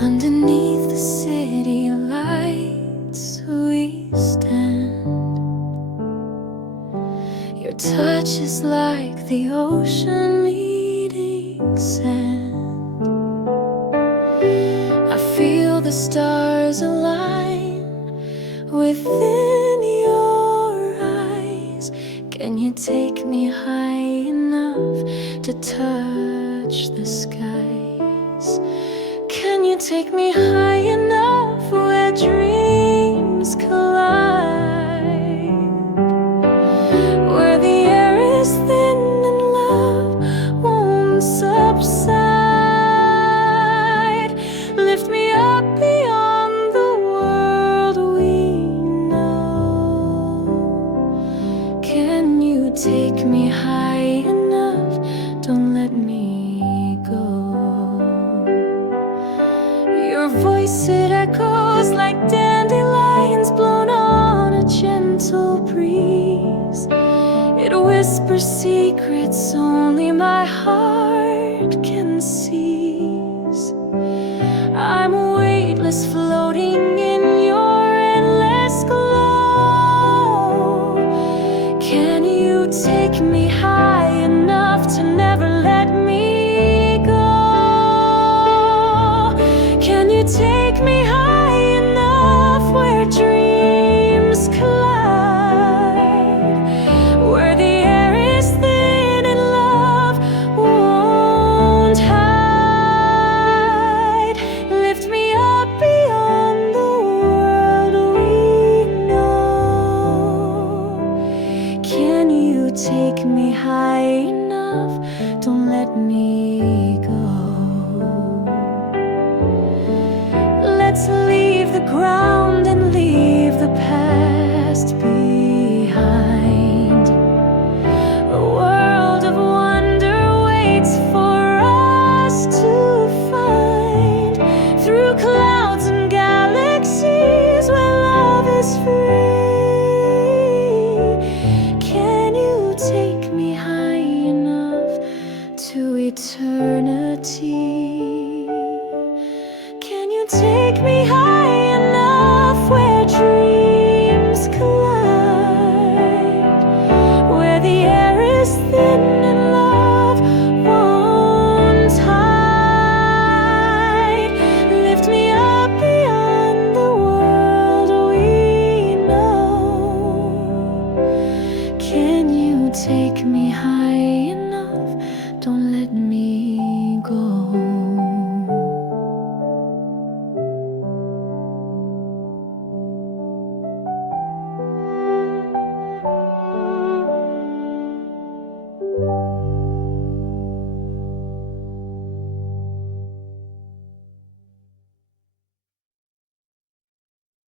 Underneath the city lights we stand. Your touch is like the ocean meeting sand. I feel the stars align within your eyes. Can you take me high enough to touch the skies? Can you take me high enough where dreams collide? Where the air is thin and love won't subside. Lift me up beyond the world we know. Can you take me high enough? Don't let me go. Your voice, it echoes like dandelions blown on a gentle breeze. It whispers secrets only my heart can seize. I'm weightless, floating in your endless glow. Can you take me high enough to never let me go? Can you take me high enough where dreams collide? Where the air is thin and love won't hide. Lift me up beyond the world we know. Can you take me high enough? Don't let me go. Let's leave the ground and leave the past behind. A world of wonder waits for us to find. Through clouds and galaxies where love is free. Can you take me high enough to eternity? Can you take me high enough where dreams collide? Where the air is thin and love won't hide. Lift me up beyond the world we know. Can you take me high enough? Don't let me go.